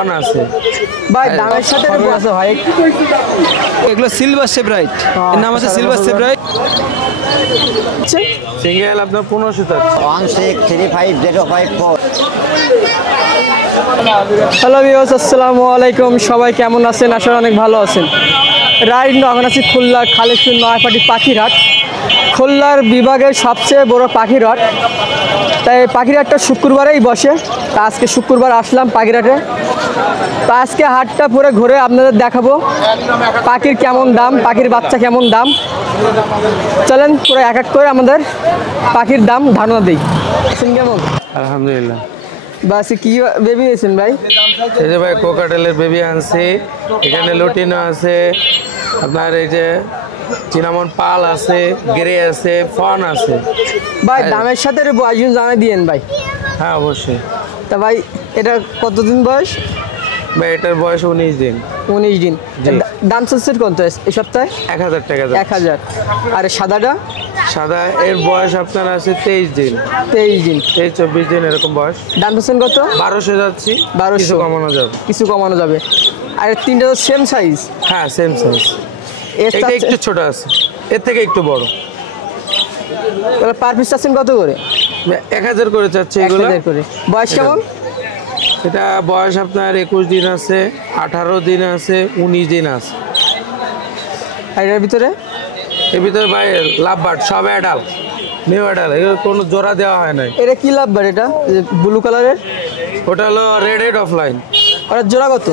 আছে ভাই দামের সাথে আছে ভাই। এগুলো সিলভার সেব্রাইট, এর নাম আছে সিলভার সেব্রাইট। সিঙ্গেল আপনার 1500 163554। হ্যালো ভিউয়ার্স, আসসালামু আলাইকুম। সবাই কেমন আছেন? আসলে অনেক ভালো আছেন। রাইট নাও এখন আছি খুলনা খালিশপুর নয়াপাটি পাখিরহাট, খুলনার বিভাগের সবচেয়ে বড় পাখিরহাট। তাই পাখিরহাটটা শুক্রবারেই বসে। তা আজকে শুক্রবার আসলাম পাখিরহাটে। তো আজকে হাটটা পুরো ঘুরে আপনাদের দেখাবো পাখির কেমন দাম, পাখির বাচ্চা কেমন দাম। চলেন পুরো এক এক করে আমাদের পাখির দাম ধারণা দিই। কেমন? আলহামদুলিল্লাহ। বাস কি বেবি দিয়েছেন ভাই? এই যে ভাই কোকাটেলের বেবি আনছি, এখানে লুটিনো আছে, আপনার এই যে চিনামন পাল আছে, গ্রে আছে, ফন আছে। ভাই দামের সাথে বয়স জানাই দিয়েন ভাই। হ্যাঁ অবশ্যই। তা ভাই এটা কতদিন বয়স? ভাই এটার বয়স 19 দিন। 19 দিন। জি। দাম চলছে কত এই সপ্তাহে? 1000 টাকা। 1000। আর সাদাটা? সাদা এর বয়স আপনার আছে 23 দিন। 23 দিন। 24 দিন এরকম বয়স। দাম চলছেন কত? 1200 যাচ্ছি। 1200 কিছু কমানো যাবে। কিছু কমানো যাবে। আর তিনটা তো সেম সাইজ? হ্যাঁ সেম সাইজ। এটা একটু ছোট আছে, এর থেকে একটু বড়। পার পিস চাচ্ছেন কত করে? 1000 করে চাচ্ছে এগুলো। 1000 করে। বয়স কেমন? এটা বয়স আপনার 21 দিন আছে, 18 দিন আছে, 19 দিন আছে। আর এর ভিতরে? এর ভিতরে ভাই লাভবার্ড সব অ্যাডাল্ট, নিউ অ্যাডাল্ট, এগুলো কোনো জোড়া দেওয়া হয় নাই। এটা কি লাভবার? এটা ব্লু কালারের? ওটা হলো রেড হেড অফলাইন। ওটা জোড়া কত?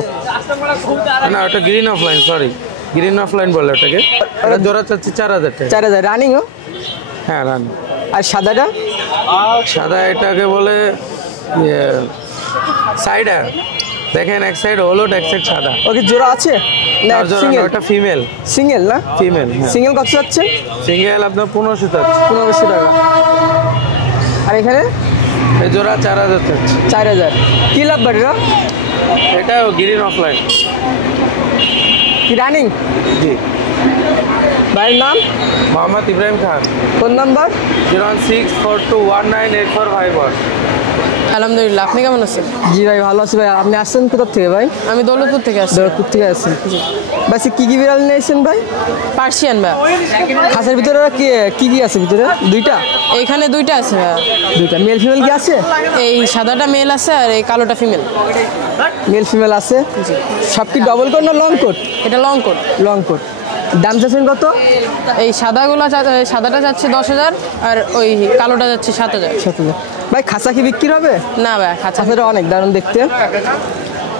না ওটা green offline, sorry green offline বলে ওটাকে। ওটা জোড়া চাচ্ছি 4000 টাকা। 4000 রানিংও? হ্যাঁ রান। আর সাদাটা? সাদা এটাকে বলে সাইডার। দেখেন এক সাইড হলুদ, এক সাইড সাদা। ওকে জোড়া আছে না? আর জোড়া না, সিঙ্গেল? ওটা ফিমেল। সিঙ্গেল না? ফিমেল। সিঙ্গেল কত যাচ্ছে? সিঙ্গেল আপনার 1500 চাচ্ছে। 1500 টাকা। আর এখানে? এই জোড়া 4000 চাচ্ছে। 4000। কি লাভবার এটা? এটাও গ্রিন অফলাইন। কি রানিং? জি। ভাইয়ের নাম? মোহাম্মদ ইব্রাহিম খান। Phone number? 01642198451। আলহামদুলিল্লাহ, আপনি কেমন আছেন? জি ভাই ভালো আছি ভাই। আপনি আসছেন কোথা থেকে ভাই? আমি দৌলতপুর থেকে আসছি। দৌলতপুর থেকে আসছেন। ভাই কি কি বিড়াল নিয়েছেন ভাই? পার্সিয়ান ভাই। খাসের ভিতরে ওরা কি কি আছে ভিতরে? দুইটা? এইখানে দুইটা আছে ভাই। দুইটা মেল ফিমেল কি আছে? এই সাদাটা মেল আছে আর এই কালোটা ফিমেল। মেল ফিমেল আছে। সব কি ডবল কোট না লং কোট? এটা লং কোট। Long coat. দাম চাচ্ছেন কত? এই সাদাটা যাচ্ছে 10,000 আর ওই কালোটা যাচ্ছে 7,000। 7,000। ভাই খাসা কি বিক্রি হবে? না ভাই, খাঁচা। খাসাটা অনেক দারুণ দেখতে।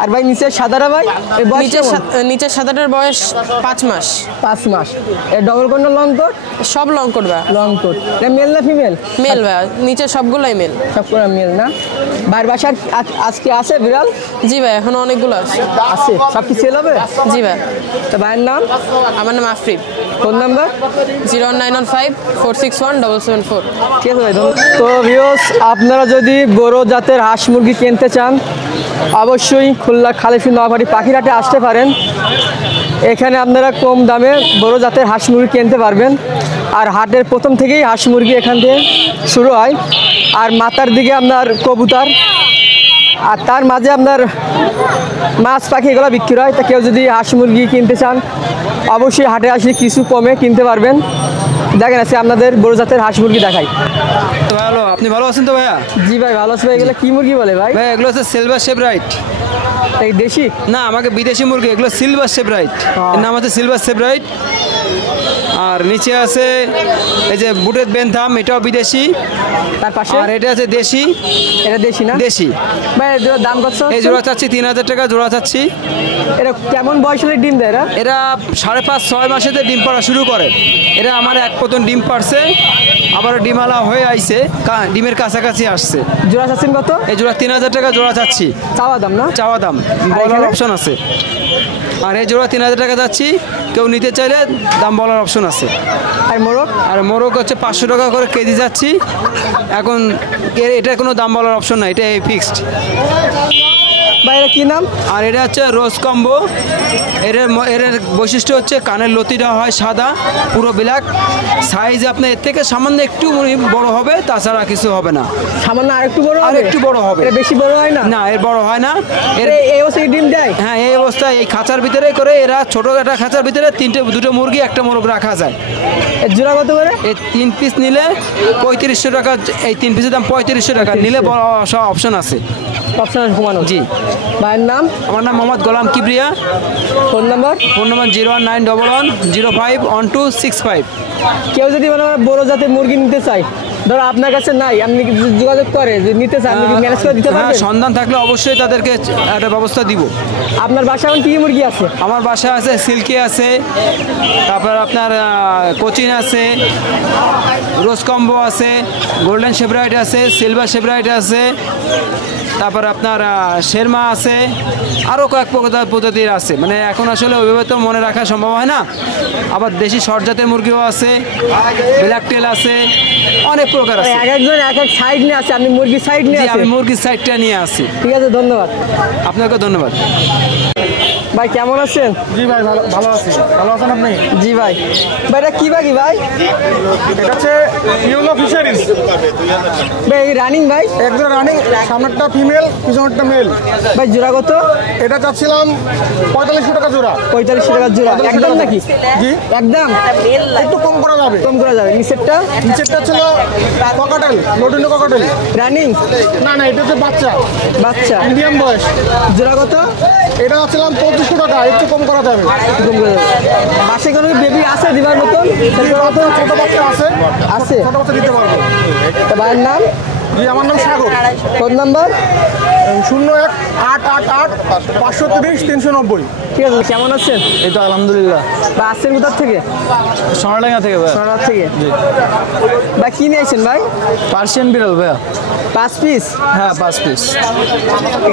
আর ভাই নিচের সাদারা ভাই? এই বয়স কেমন? নিচের সাদাটার বয়স 5 মাস। 5 মাস। এর ডবল কোট না লং কোট? সব লং কোট ভাই। Long coat. এটা মেল না ফিমেল? মেল ভাই, নিচের সবগুলোই মেল। সব করে মেল না? ভাইয়ের বাসার আজকে আছে বিড়াল? জি ভাই, এখনো অনেকগুলো আছে। আছে। সব কি সেল হবে? জি ভাই। তা ভাইয়ের নাম? আমার নাম আফরিদ। Phone number? 09154617774। ঠিক আছে ভাই, তো ভিউয়ার্স, আপনারা যদি বড় জাতের হাঁস মুরগি কিনতে চান অবশ্যই খুলনা খালিশপুর নয়াপাটি পাখিরহাটে আসতে পারেন। এখানে আপনারা কম দামে বড় জাতের হাঁস মুরগি কিনতে পারবেন। আর হাটের প্রথম থেকেই হাঁস মুরগি এখান থেকে শুরু হয়। আর মাথার দিকে আপনার কবুতর, আর তার মাঝে আপনার মাছ পাখি এগুলো বিক্রি হয়। তা কেউ যদি হাঁস মুরগি কিনতে চান অবশ্যই হাটে আসলে কিছু কমে কিনতে পারবেন। দেখেন আছে আপনাদের বড় জাতের হাঁস মুরগি দেখাই। ভালো, আপনি ভালো আছেন তো ভাইয়া? জি ভাই ভালো আছে ভাই। এগুলো কি মুরগি বলে ভাই? ভাই এগুলো হচ্ছে সিলভার সেব্রাইট। এই দেশি? না, আমাকে বিদেশি মুরগি, এগুলো সিলভার সেব্রাইট। এর নাম আছে সিলভার সেব্রাইট। আর নিচে আছে এই যে বুটের বেনথাম, এটাও বিদেশি। তার পাশে? আর এটা আছে দেশি। এটা দেশি না? দেশি। ভাই এর দাম কত? এই জোড়া চাচ্ছি 3000 টাকা জোড়া চাচ্ছি। এটা কেমন বয়স হলে ডিম দেয় এরা? এরা 5.5-6 মাসেতে ডিম পাড়া শুরু করে। এরা আমার এক পতন ডিম পারছে, আবার ডিমালা হয়ে আইছে, ডিমের কাছাকাছি আসছে। জোড়া চাচ্ছেন কত? এই জোড়া 3000 টাকা জোড়া চাচ্ছি। চাওয়া দাম না? চাওয়া দাম, বলার অপশন আছে। আর এই জোড়া 3000 টাকা যাচ্ছি, কেউ নিতে চাইলে দাম বলার অপশন আছে। আর মোরগ? আর মোরগ হচ্ছে 500 টাকা করে কেজি যাচ্ছি। এখন এটা কোনো দাম বলার অপশন নাই, এটা ফিক্সড। ভাই এটা কি নাম? আর এটা হচ্ছে রোজ কম্বো। এর বৈশিষ্ট্য হচ্ছে কানের লতিটা হয় সাদা, পুরো ব্ল্যাক। সাইজ আপনার এর থেকে সামান্য একটু বড় হবে, তাছাড়া কিছু হবে না। সামান্য আরেকটু বড় হবে? আরেকটু বড় হবে। এটা বেশি বড় হয় না? না, এর বড় হয় না। এই অবস্থায় ডিম দেয়? হ্যাঁ, এই অবস্থায় এই খাঁচার ভিতরে করে এরা ছোট একটা খাঁচার ভিতরে দুটো মুরগি একটা মোরগ রাখা যায়। এর জোড়া কত করে? এই 3 পিস নিলে 3500 টাকা। এই 3 পিসের দাম 3500 টাকা। নিলে বড় সব অপশন আছে। অপশন ঘুমানো? জি। ভাইয়ের নাম? আমার নাম Mohammad Golam Kibria. Phone number? Phone number 01911051265। কেউ যদি মানে বড় জাতের মুরগি নিতে চায়, ধরো আপনার কাছে নাই, আপনি কি যোগাযোগ করে যে নিতে চান, আপনি কি ম্যানেজ করে দিতে পারবেন? সন্ধান থাকলে অবশ্যই তাদেরকে একটা ব্যবস্থা দিব। আপনার বাসায় এখন কি মুরগি আছে? আমার বাসায় আছে সিল্কি আছে, তারপর আপনার কোচিন আছে, রোজ কম্বো আছে, গোল্ডেন শেভরাইট আছে, সিলভার শেভরাইট আছে, তারপর আপনার শেরমা আছে, আরও কয়েক প্রজাতির আছে। মানে এখন আসলে ওইভাবে তো মনে রাখা সম্ভব হয় না। আবার দেশি শর্ট জাতের মুরগিও আছে, ব্ল্যাক টেল আছে, অনেক প্রকার আছে। এক একজন এক এক সাইড নিয়ে আছে, আপনি মুরগির সাইড নিয়ে আমি আছেন? মুরগির সাইডটা নিয়ে আসি। ঠিক আছে, ধন্যবাদ। আপনাকে ধন্যবাদ। ভাই কেমন আছেন? জি ভাই, ভালো আছি। ভালো আছেন আপনি? জি ভাই। ভাই এটা কি বাকি ভাই? এটা হচ্ছে ইয়েলো ফিশারিজ ভাই রানিং ভাই? একদম রানিং। সামনেরটা ফিমেল, পিছনেরটা মেল। ভাই জোড়া কত? এটা চাচ্ছিলাম 4500 টাকা জোড়া। 4500 টাকা জোড়া? একদম নাকি? জি, একদম? একটু কম করা যাবে। কম করা যাবে। নিচেরটা? নিচেরটা ছিল ককাটেল, লোটিনো ককাটেল। রানিং? না না, এটা হচ্ছে বাচ্চা, বাচ্চা। মিডিয়াম বয়স। জোড়া কত? এটা চাচ্ছিলাম 2500 টাকা, একটু কম করা যাবে। কম করে যাবে। বাসে কোনো বেবি আছে দিবার মতন? ছোট বাচ্চা আছে, আছে? ছোট বাচ্চা দিতে পারবো। তা ভাইয়ের নাম? জি, আমার নাম সাগর। Phone number? 01888 530 390। ঠিক আছে, কেমন আছেন? এই তো আলহামদুলিল্লাহ। বা আসছেন কোথার থেকে? সোনাডাঙ্গা থেকে ভাই। সোনার থেকে? ভাই কি নিয়েছেন ভাই? পার্সিয়ান বিড়াল ভাইয়া। 5 পিস? হ্যাঁ, 5 পিস।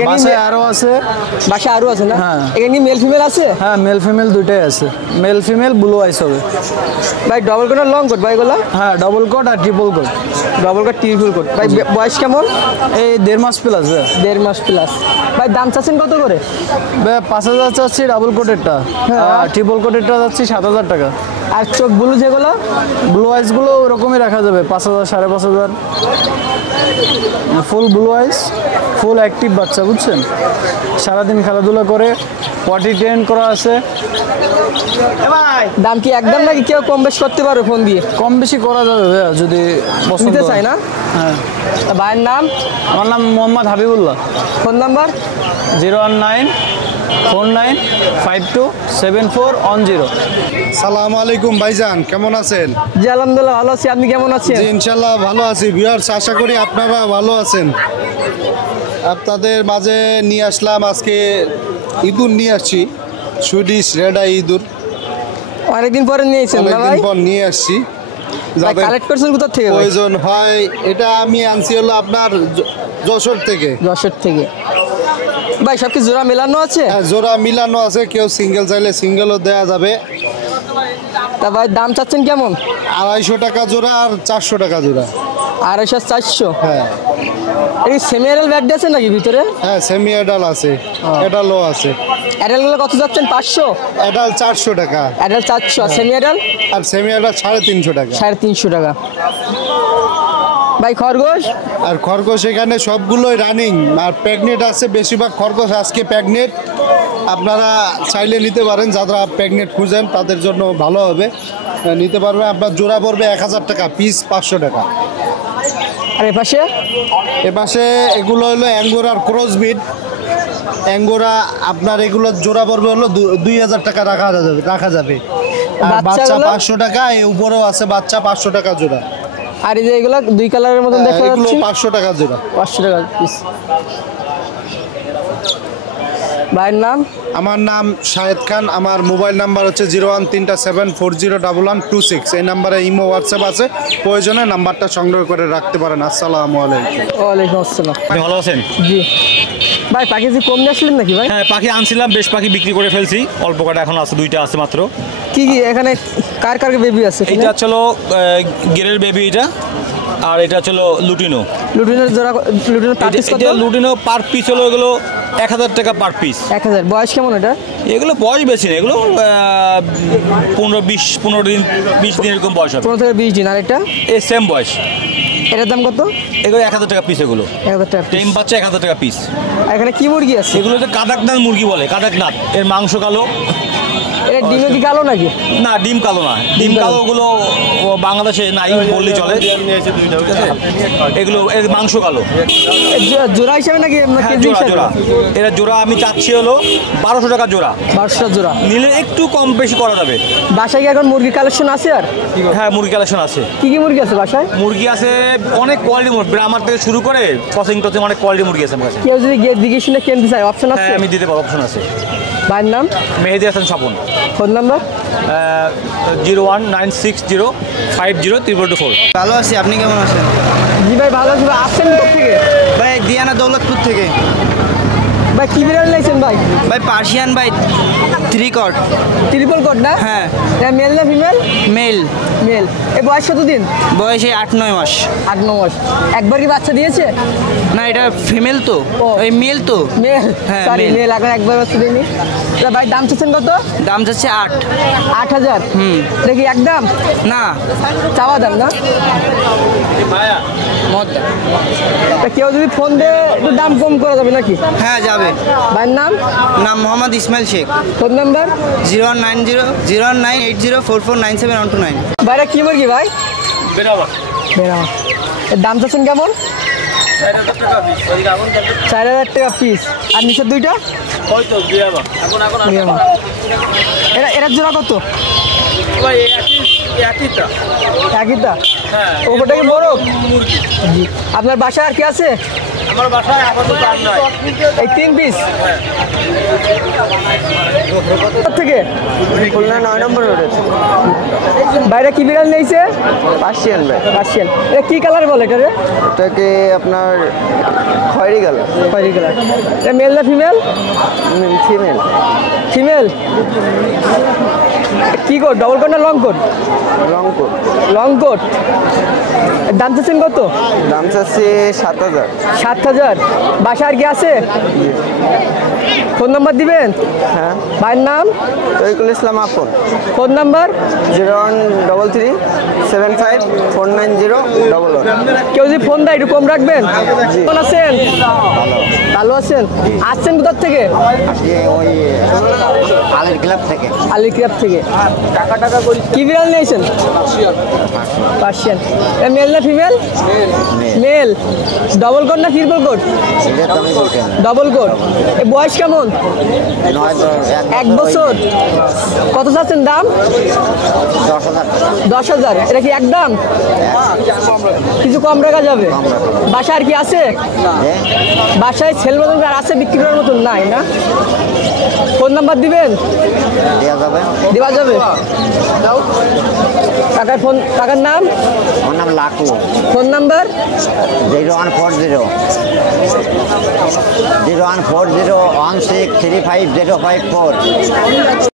বাসায় আরও আছে। বাসা আরও আছে না? হ্যাঁ। এখানে মেল ফিমেল আছে? হ্যাঁ, মেল ফিমেল দুইটাই আছে। মেল ফিমেল ব্লু আইস হবে। ভাই ডবল কোট আর লং কোট ভাই এগুলো? হ্যাঁ, ডবল কোট আর triple coat. Double coat triple coat. ভাই বয়স কেমন? এই 1.5 মাস প্লাস ভাইয়া। 1.5 মাস প্লাস। ভাই দাম চাচ্ছেন কত করে? ভাইয়া 5000 চাচ্ছি ডাবল কোটেরটা, আর ট্রিপল কোটেরটা যাচ্ছি 7000 টাকা। আর চোখ ব্লু যেগুলো? ব্লু আইসগুলো ওরকমই রাখা যাবে 5000 5500। ফুল ব্লু আইস, ফুল অ্যাক্টিভ বাচ্চা, বুঝছেন? সারাদিন খেলাধুলা করে, পটি ট্রেন করা আছে। দাম কি একদম নাকি কেউ কম বেশ করতে পারো ফোন দিয়ে? কম বেশি করা যাবে ভাইয়া যদি পছন্দ নিতে হয়। চাই না? হ্যাঁ। তা ভাইয়ের নাম? আমার নাম মোহাম্মদ হাবিবুল্লাহ। Phone number? 019527410। সালামু আলাইকুম ভাইজান, কেমন আছেন? জি আলহামদুলিল্লাহ ভালো আছি, আপনি কেমন আছেন? জি ইনশাল্লাহ ভালো আছি। ভিউয়ার্স, আশা করি আপনারা ভালো আছেন। আপনাদের মাঝে নিয়ে আসলাম আজকে ইঁদুর নিয়ে আসছি, সুইডিশ রেড আই ইঁদুর। অনেকদিন পরে নিয়েছেন না ভাই? অনেকদিন পর নিয়ে আসছি। যাদের কালেক্ট করছেন কোথা থেকে ভাই? প্রয়োজন হয়, এটা আমি আনছি হলো আপনার যশোর থেকে। যশোর থেকে। ভাই সব কি জোড়া মেলানো আছে? হ্যাঁ, জোড়া মিলানো আছে, কেউ সিঙ্গেল চাইলে সিঙ্গেলও দেওয়া যাবে। তা ভাই দাম চাচ্ছেন কেমন? 250 টাকা জোড়া আর 400 টাকা জোড়া। 250 400? হ্যাঁ এই সেমি অ্যাডাল ব্যাড আছে নাকি ভিতরে? হ্যাঁ, সেমি অ্যাডাল আছে, অ্যাডালও আছে। অ্যাডালগুলো কত যাচ্ছেন? 500? অ্যাডাল 400 টাকা অ্যাডাল 400 আর সেমি অ্যাডাল? আর সেমি অ্যাডাল 350 টাকা। 350 টাকা। ভাই খরগোশ? আর খরগোশ এখানে সবগুলোই রানিং, আর প্রেগনেন্ট আছে বেশিরভাগ খরগোশ আজকে প্রেগনেন্ট। আপনারা চাইলে নিতে পারেন, যারা প্রেগনেন্ট খুঁজেন তাদের জন্য ভালো হবে, নিতে পারবে। আপনার জোড়া পড়বে 1000 টাকা, পিস 500 টাকা। আর এপাশে? এপাশে এগুলো হলো অ্যাঙ্গোরার ক্রসবিট। অ্যাঙ্গোরা আপনার এগুলো জোড়া পড়বে হলো 2000 টাকা রাখা যাবে। আর বাচ্চা 500 টাকা। এই উপরেও আছে বাচ্চা 500 টাকা জোড়া। আর এই যে এগুলো দুই কালারের মতন দেখা এগুলো যাচ্ছে? 500 টাকা জোড়া। 500 টাকা পিস। ভাইয়ের নাম? আমার নাম শাহেদ খান। আমার মোবাইল নাম্বার হচ্ছে 01374011126। এই নাম্বারে ইমো হোয়াটসঅ্যাপ আছে, প্রয়োজনে নাম্বারটা সংগ্রহ করে রাখতে পারেন। আসসালামু আলাইকুম। ওয়ালাইকুম আসসালাম। আপনি ভালো আছেন? জি ভাই, পাখি যে কম নিয়ে আসলেন নাকি ভাই? হ্যাঁ, পাখি আনছিলাম, বেশ পাখি বিক্রি করে ফেলছি। অল্প কটা এখন আছে, 2টা আছে মাত্র। কি কি এখানে কার কার বেবি আছে? এটা চলো গেরের বেবি, এটা। আর এটা চলো লুটিনো। লুটিনের জোড়া, লুটিনের পার পিস কত? এটা লুটিনো পার পিস হলো এগুলো 1000 টাকা পার পিস। 1000। বয়স কেমন এটা? এগুলো বয়স বেশি না, এগুলো 15 দিন 20 দিন এরকম বয়স হবে। 15 থেকে 20 দিন। আর এটা? এই সেম বয়স। এটার দাম কত? এগুলো 1000 টাকা পিস। এগুলো 1000 টাকা টেম বাচ্চা 1000 টাকা পিস। এখানে কি মুরগি আছে? এগুলো তো কাদাকনাথ মুরগি বলে, কাদাকনাথ। এর মাংস কালো। এটা ডিমও কি কালো নাকি? না, ডিম কালো না। ডিম কালো ওগুলো বাংলাদেশে নাই বললেই চলে। এগুলো এর মাংস কালো। জোড়া হিসাবে নাকি কেজি জোড়া হিসাবে? জোড়া। এরা জোড়া আমি চাচ্ছি হলো 1200 টাকা জোড়া। 1200 জোড়া নিলে একটু কম বেশি করা যাবে। বাসায় কি এখন মুরগি কালেকশন আছে? আর হ্যাঁ, মুরগি কালেকশন আছে। কি কি মুরগি আছে বাসায়? মুরগি আছে অনেক কোয়ালিটি মুরগি, ব্রাহ্মার থেকে শুরু করে কসিং টসিং অনেক কোয়ালিটি মুরগি আছে আমার কাছে। কেউ যদি দিকে শুনে কিনতে চায় অপশন আছে? হ্যাঁ, আমি দিতে পারবো, অপশন আছে। ভাইয়ের নাম? মেহেদি হাসান স্বপন। Phone number? 01960503224। ভালো আছি, আপনি কেমন আছেন? জি ভাই ভালো আছি। ভাই আসছেন কোথা থেকে? ভাই দিয়ানা দৌলতপুর থেকে। ভাই কি বিড়াল নিয়েছেন ভাই? ভাই পার্সিয়ান ভাই 3 কট। ট্রিপল কোড না? হ্যাঁ। এটা মেল না ফিমেল? মেল। মেল। এই বয়স কত দিন? বয়স 8-9 মাস। 8-9 মাস। একবার কি বাচ্চা দিয়েছে? না, এটা ফিমেল তো, এই মেল তো। মেল? হ্যাঁ, সরি, male। মেল। এখন একবার বাচ্চা দিইনি। তা ভাই দাম চাচ্ছেন কত? দাম যাচ্ছে 8। 8000? দেখি একদম না, চাওয়া দাম না? মদ। তা কেউ যদি ফোন দেয় একটু দাম কম করা যাবে নাকি? হ্যাঁ, যাবে। ভাইয়ের নাম? নাম মোহাম্মদ ইসমাইল শেখ। Phone number? 0198044971229। ভাইরা কি মুরগি ভাই? বেরামা। এর দাম চাচ্ছেন কেমন? 4000 টাকা পিস। আর নিচের দুইটা? বেরামা। এরা জোড়া কত? একইটা? ওটা কি বড় মুরগি? জি। আপনার বাসায় আর কি আছে? আমার বাসায় আপাতত আর নাই। এই 3 পিস থেকে খুলনা 9 নম্বর রোডে। বাইরে কি বিড়াল নিয়েছে? পার্সিয়ান ভাই। পার্সিয়ান। এটা কি কালার বলে এটা রে? এটাকে আপনার খয়েরি কালার। খয়েরি কালার। এটা মেল না ফিমেল? ফিমেল। ফিমেল। কি কোট? ডবল কোট না long coat? Long coat. Long coat. দাম চাচ্ছেন কত? দাম চাচ্ছি 7000। 7000। বাসা আর কি আছে? ফোন নাম্বার দিবেন? হ্যাঁ। ভাইয়ের নাম? তরিকুল ইসলাম আপন। Phone number? 01337549011। কেউ যদি ফোন দেয় একটু কম রাখবেন। কেমন আছেন? ভালো আছেন। আসছেন কোথার থেকে? ওই আলের ক্লাব থেকে। আলী ক্লাব থেকে। কি বিড়াল নিয়েছেন? পার্সিয়ান। মেল না ফিমেল? মেল। ডবল কোট না ট্রিপল কোট? Double coat. এই বয়স কেমন? 1 বছর। কত চাচ্ছেন দাম? 10,000। এটা কি একদম? কিছু কম রাখা যাবে? বাসা আর কি আছে? বাসায় সেল মতন আর আছে বিক্রি করার মতন নাই না? ফোন নাম্বার দিবেন? দেওয়া যাবে। কাকার ফোন, কাকার নাম? আমার নাম লাকু। Phone number? 01401635054।